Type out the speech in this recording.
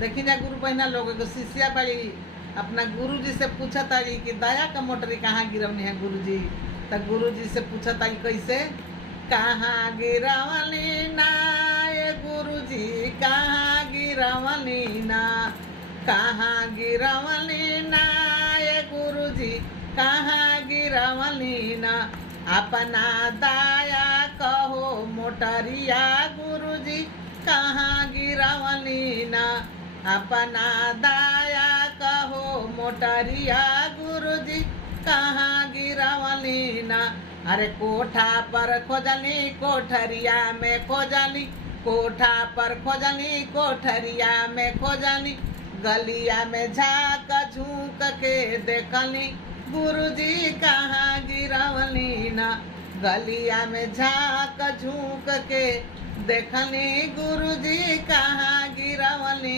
देखी जा गुरु बहना लोग एगो शिष्या बड़ी अपना गुरु जी से पूछा ताड़ी कि दया का मोटरी कहाँ गिरवनी है गुरु जी। तो गुरु जी से पूछा ताड़ी कैसे, कहाँ गिरवनी ना ये गुरु जी, कहाँ गिरवनी ना, कहाँ गिरवनी ना ये गुरु जी, कहाँ गिरवनी ना, अपना दया कहो मोटरिया गुरु जी, कहाँ गिरवनी ना, अपना दया कहो मोटरिया गुरु जी, कहाँ गिरवनी ना। अरे कोठा पर खोजनी कोठरिया में खोजनी, कोठा पर खोजनी कोठरिया में खोजनी, गलिया में झाँक झूक के देखनी गुरु जी, कहाँ गिरवनी ना, गलिया में झाँक झूक के देखनी गुरु जी, कहाँ गिरवनी